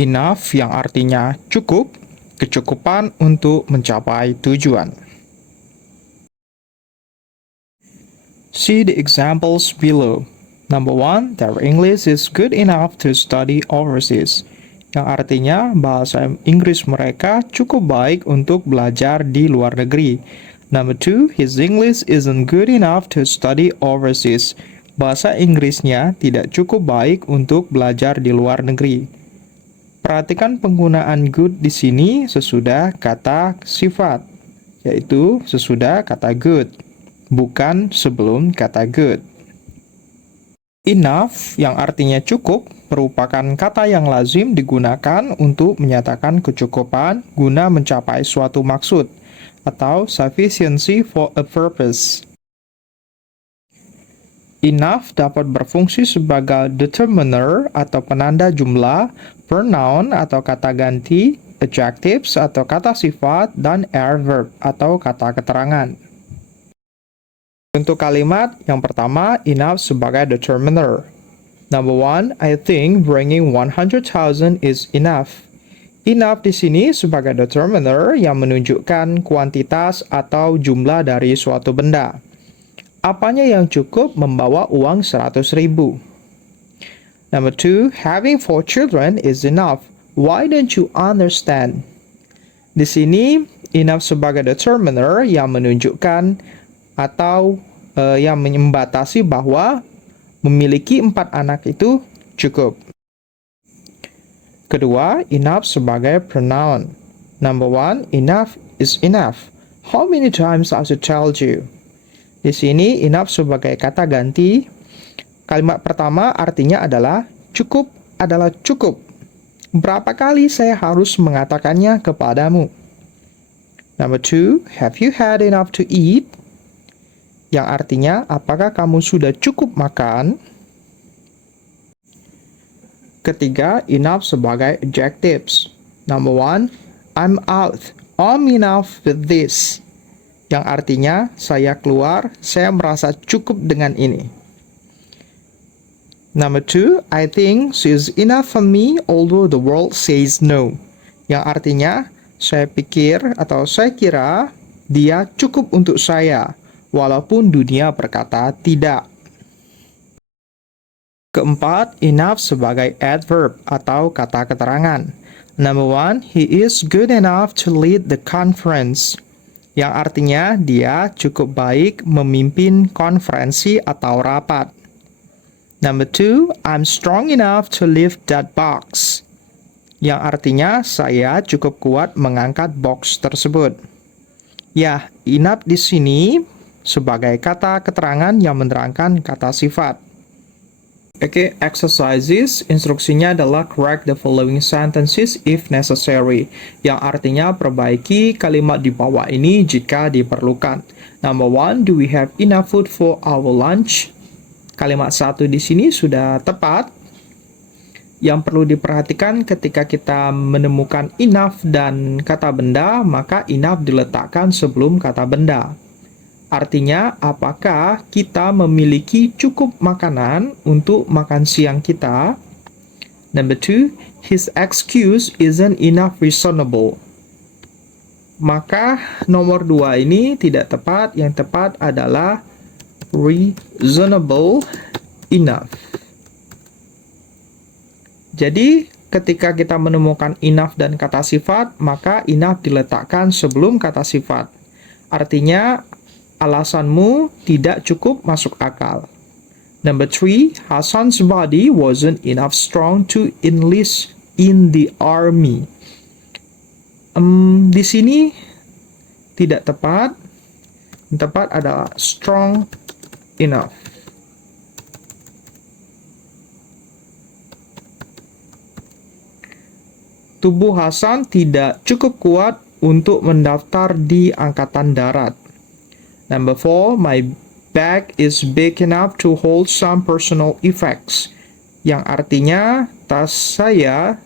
Enough yang artinya cukup, kecukupan untuk mencapai tujuan. See the examples below. Number 1, their English is good enough to study overseas. Yang artinya bahasa Inggris mereka cukup baik untuk belajar di luar negeri. Number 2, his English isn't good enough to study overseas. Bahasa Inggrisnya tidak cukup baik untuk belajar di luar negeri. Perhatikan penggunaan good di sini sesudah kata sifat, yaitu sesudah kata good, bukan sebelum kata good. Enough yang artinya cukup merupakan kata yang lazim digunakan untuk menyatakan kecukupan guna mencapai suatu maksud atau sufficiency for a purpose. Enough dapat berfungsi sebagai determiner atau penanda jumlah, pronoun atau kata ganti, adjectives atau kata sifat, dan adverb atau kata keterangan. Untuk kalimat yang pertama, enough sebagai determiner. Number 1, I think bringing 100,000 is enough. Enough di sini sebagai determiner yang menunjukkan kuantitas atau jumlah dari suatu benda. Apanya yang cukup membawa uang 100.000? Number 2, having 4 children is enough. Why don't you understand? Di sini, enough sebagai determiner yang menunjukkan atau yang membatasi bahwa memiliki 4 anak itu cukup. Kedua, enough sebagai pronoun. Number 1, enough is enough. How many times I should tell you? Di sini, enough sebagai kata ganti. Kalimat pertama artinya adalah cukup. Berapa kali saya harus mengatakannya kepadamu? Number 2, have you had enough to eat? Yang artinya, apakah kamu sudah cukup makan? Ketiga, enough sebagai adjectives. Number 1, I'm out. I'm enough with this. Yang artinya, saya keluar, saya merasa cukup dengan ini. Number 2, I think she's enough for me although the world says no. Yang artinya, saya pikir atau saya kira dia cukup untuk saya, walaupun dunia berkata tidak. Keempat, enough sebagai adverb atau kata keterangan. Number 1, he is good enough to lead the conference. Yang artinya dia cukup baik memimpin konferensi atau rapat. Number 2, I'm strong enough to lift that box. Yang artinya saya cukup kuat mengangkat box tersebut. Ya, enough di sini sebagai kata keterangan yang menerangkan kata sifat. Oke, exercises, instruksinya adalah correct the following sentences if necessary, yang artinya perbaiki kalimat di bawah ini jika diperlukan. Number 1, do we have enough food for our lunch? Kalimat 1 di sini sudah tepat. Yang perlu diperhatikan ketika kita menemukan enough dan kata benda, maka enough diletakkan sebelum kata benda. Artinya, apakah kita memiliki cukup makanan untuk makan siang kita? Number 2, his excuse isn't enough reasonable. Maka nomor 2 ini tidak tepat. Yang tepat adalah reasonable enough. Jadi, ketika kita menemukan enough dan kata sifat, maka enough diletakkan sebelum kata sifat. Artinya, alasanmu tidak cukup masuk akal. Number 3, Hasan's body wasn't enough strong to enlist in the army. Di sini tidak tepat. Yang tepat adalah strong enough. Tubuh Hasan tidak cukup kuat untuk mendaftar di Angkatan Darat. Number 4, my bag is big enough to hold some personal effects. Yang artinya, tas saya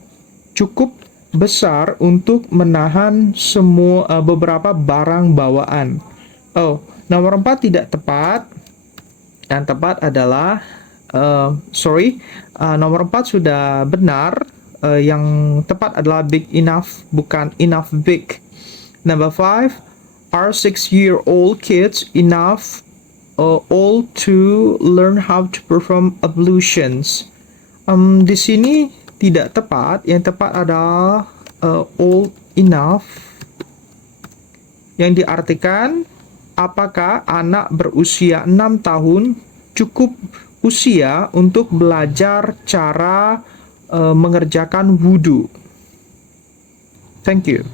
cukup besar untuk menahan beberapa barang bawaan. Nomor 4 tidak tepat. Yang tepat adalah, nomor 4 sudah benar. yang tepat adalah big enough, bukan enough big. Number 5, are 6-year-old kids enough old to learn how to perform ablutions? Di sini tidak tepat. Yang tepat adalah old enough, yang diartikan apakah anak berusia 6 tahun cukup usia untuk belajar cara mengerjakan wudhu. Thank you.